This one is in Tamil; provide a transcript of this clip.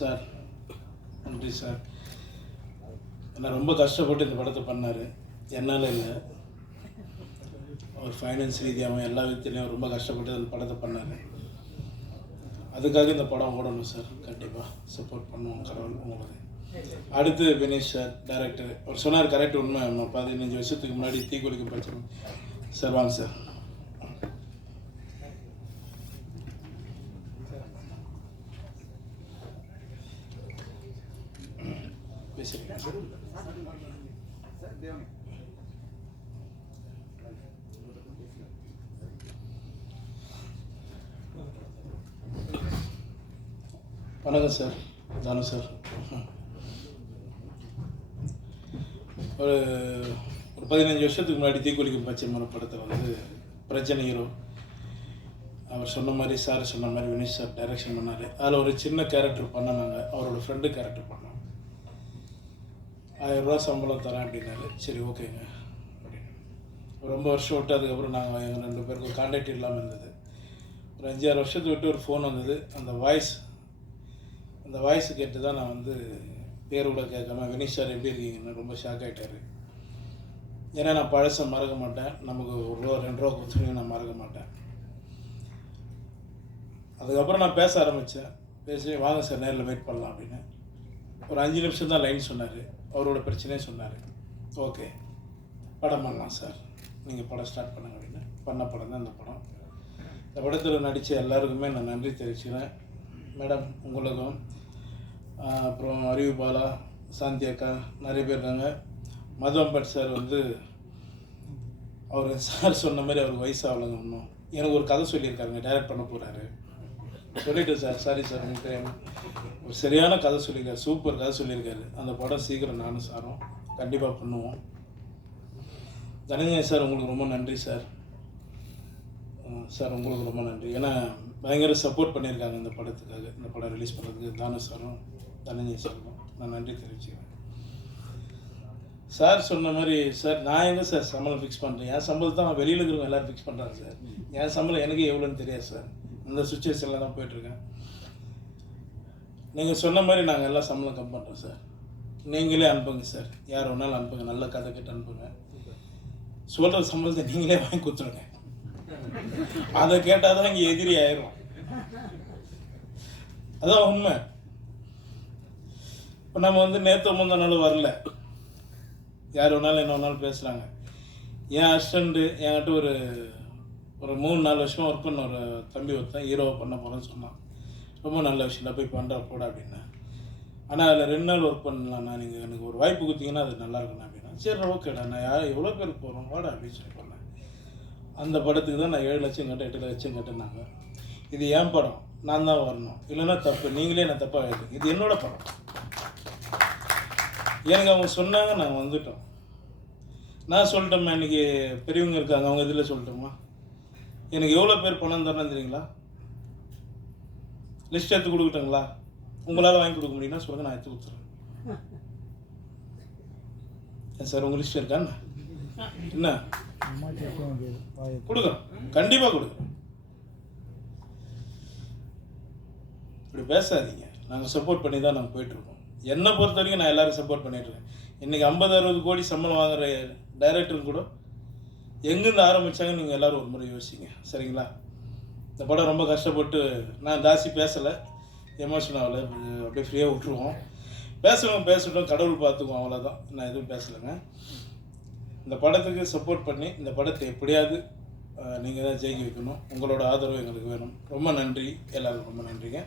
சார். நன்றி சார். நான் ரொம்ப கஷ்டப்பட்டு இந்த படத்தை பண்ணார். என்னால் இல்லை. அவர் ஃபைனான்ஸ் ரீதியாகவும் எல்லா விதத்துலேயும் ரொம்ப கஷ்டப்பட்டு அந்த படத்தை பண்ணார். அதுக்காக இந்த படம் ஓடணும் சார். கண்டிப்பாக சப்போர்ட் பண்ணுவோம் கடவுள் உங்களுக்கு அடுத்து வினேஷ் சார் டேரக்டர் அவர் சொன்னார் கரெக்ட் உண்மை. பதினஞ்சு வருஷத்துக்கு முன்னாடி தீக்குளிக்க படித்தோம் சார் வாங்க சார். வணக்கம் சார். தானு சார். ஒரு ஒரு பதினஞ்சு வருஷத்துக்கு முன்னாடி தீக்குளிக்கும் பச்சை மரம் படத்தில் வந்து பிரச்சனை ஹீரோ அவர் சொன்ன மாதிரி சார் சொன்ன மாதிரி வினேஷ் சார் டைரக்ஷன் பண்ணார். அதில் ஒரு சின்ன கேரக்டர் பண்ணனாங்க. அவரோட ஃப்ரெண்டு கேரக்டர் பண்ணோம். ஆயிரம் ரூபா சம்பளம் தரேன் அப்படின்னாரு. சரி ஓகேங்க. அப்படின்னு. ரொம்ப வருஷம் விட்டு அதுக்கப்புறம் நாங்கள் எங்கள் ரெண்டு பேருக்கும் கான்டாக்ட் இல்லாமல் இருந்தது. ஒரு அஞ்சாறு வருஷத்தை விட்டு ஒரு ஃபோன் வந்தது. அந்த வாய்ஸ் அந்த வாய்ஸ் கேட்டு தான் நான் வந்து பேர் கூட கேட்காம வினிஷ் சார் எப்படி இருக்கீங்கன்னு ரொம்ப ஷாக் ஆகிட்டார் ஏன்னா நான் பழசை மறக்க மாட்டேன். நமக்கு ஒரு ரூபா ரெண்டு ரூபா கொடுத்துருங்க நான் மறக்க மாட்டேன். அதுக்கப்புறம் நான் பேச ஆரம்பித்தேன் பேசி வாங்க சார் நேரில் வெயிட் பண்ணலாம் அப்படின்னு. ஒரு அஞ்சு நிமிஷம் தான் லைன் சொன்னார். அவரோட பிரச்சனையே சொன்னார். ஓகே படம் பண்ணலாம் சார் நீங்கள் படம் ஸ்டார்ட் பண்ணுங்க அப்படின்னு. பண்ண படம் தான் இந்த படம். இந்த படத்தில் நடித்த எல்லாருக்குமே நான் நன்றி தெரிவிச்சுக்கிறேன். மேடம் உங்களுக்கும் அப்புறம் அறிவு பாலா சாந்தி அக்கா நிறைய பேர் இருக்காங்க. மதுவம்பட் சார் வந்து அவர் சார் சொன்ன மாதிரி அவருக்கு வயசு ஆகலைங்க இன்னும் எனக்கு ஒரு கதை சொல்லியிருக்காருங்க டைரக்ட் பண்ண போகிறாரு சொல்லிட்டேன் சார் சாரி சார் உங்களுக்கு தெரியாமல் ஒரு சரியான கதை சொல்லியிருக்காரு. சூப்பர் கதை சொல்லியிருக்காரு. அந்த படம் சீக்கிரம் நானும் சாரும் கண்டிப்பாக பண்ணுவோம். தனஞ்சய் சார் உங்களுக்கு ரொம்ப நன்றி சார் சார் உங்களுக்கு ரொம்ப நன்றி. ஏன்னா பயங்கர சப்போர்ட் பண்ணியிருக்காங்க இந்த படத்துக்காக. இந்த படம் ரிலீஸ் பண்ணுறதுக்கு தானு சாரும் தனஞ்சய் சாரும். நான் நன்றி தெரிவிச்சுக்கிறேன். சார் சொன்ன மாதிரி சார் நான் எங்கே சார் சம்பளம் ஃபிக்ஸ் பண்ணுறேன் என் சம்பளத்தை தான் வெளியில் இருக்கிறவங்க எல்லோரும் ஃபிக்ஸ் பண்ணுறாங்க சார் என் சம்பளம் எனக்கு எவ்வளோன்னு தெரியாது சார் அந்த சுச்சுவேஷனில் தான் போயிட்டுருக்கேன். நீங்கள் சொன்ன மாதிரி நாங்கள் எல்லாம் சம்பளம் கம் பண்ணுறோம் சார் நீங்களே அனுப்புங்க சார் யார் வேணாலும் அனுப்புங்க. நல்ல கதை கிட்ட அனுப்புங்க. சொல்கிற சம்பளத்தை நீங்களே வாங்கி கொடுத்துருங்க. அதை கேட்டால் தான் இங்கே எதிரி ஆயிரும். அதான் உண்மை. இப்போ நம்ம வந்து நேற்று முந்த நாள் வரல. யார் வேணாலும் என்ன வேணாலும் பேசுகிறாங்க என் அசிஸ்டண்ட்டு என்கிட்ட ஒரு ஒரு மூணு நாலு வருஷமாக ஒர்க் பண்ண ஒரு தம்பி ஒருத்தன் ஹீரோவை பண்ண போகிறேன்னு சொன்னான். ரொம்ப நல்ல விஷயம் போய் பண்ணுற போட அப்படின்னா. ஆனால் அதில் ரெண்டு நாள் ஒர்க் பண்ணலாம்ண்ணா நீங்கள் எனக்கு ஒரு வாய்ப்பு கொடுத்தீங்கன்னா அது நல்லா இருக்குண்ணா அப்படின்னா. சரி ஓகேடா நான் யார் எவ்வளோ பேருக்கு போகிறோம் வாடா அப்படின்னு சொல்லி பண்ணேன் அந்த படத்துக்கு தான் நான் ஏழு லட்சம் கட்ட எட்டு லட்சம் கட்டினாங்க. இது என் படம்? நான் தான் வரணும். இல்லைன்னா தப்பு. நீங்களே நான் தப்பாக ஆகிட்டு இது என்னோடய படம். எனக்கு அவங்க சொன்னாங்க நாங்கள் வந்துட்டோம். நான் சொல்லிட்டோம்மா இன்னைக்கு பெரியவங்க இருக்காங்க அவங்க இதில் சொல்லட்டுமா எனக்கு எவ்வளோ பேர் பணம் தரணும் தெரியுங்களா? லிஸ்ட் எடுத்து கொடுக்கட்டுங்களா? உங்களால் வாங்கி கொடுக்க முடியும்னா சொல்லுங்க நான் எடுத்து கொடுத்துறேன். சார் உங்கள் லிஸ்ட் இருக்காண்ணா என்ன? கொடுக்குறோம் கண்டிப்பாக கொடுக்குறோம் இப்படி பேசாதீங்க. நாங்கள் சப்போர்ட் பண்ணி தான் நாங்கள் போயிட்டுருக்கோம். என்னை பொறுத்த வரைக்கும் நான் எல்லாரும் சப்போர்ட் பண்ணிட்டுருக்கேன். இன்றைக்கி ஐம்பது அறுபது கோடி சம்பளம் வாங்குற டைரக்டர் கூட எங்கேருந்து ஆரம்பித்தாங்க நீங்கள் எல்லோரும் ஒரு முறை யோசிங்க. சரிங்களா? இந்த படம் ரொம்ப கஷ்டப்பட்டு நான் ஜாஸ்தி பேசலை. எமோஷன் ஆகலை. அப்படியே ஃப்ரீயாக விட்டுருவோம். பேசுகிறவங்க பேசட்டும் கடவுள் பார்த்துக்குவோம் அவ்வளோதான் நான் எதுவும் பேசலைங்க. இந்த படத்துக்கு சப்போர்ட் பண்ணி இந்த படத்தை எப்படியாவது நீங்கள் தான் ஜெயிக்க வைக்கணும். உங்களோட ஆதரவு எங்களுக்கு வேணும். ரொம்ப நன்றி. எல்லாருக்கும் ரொம்ப நன்றிங்க.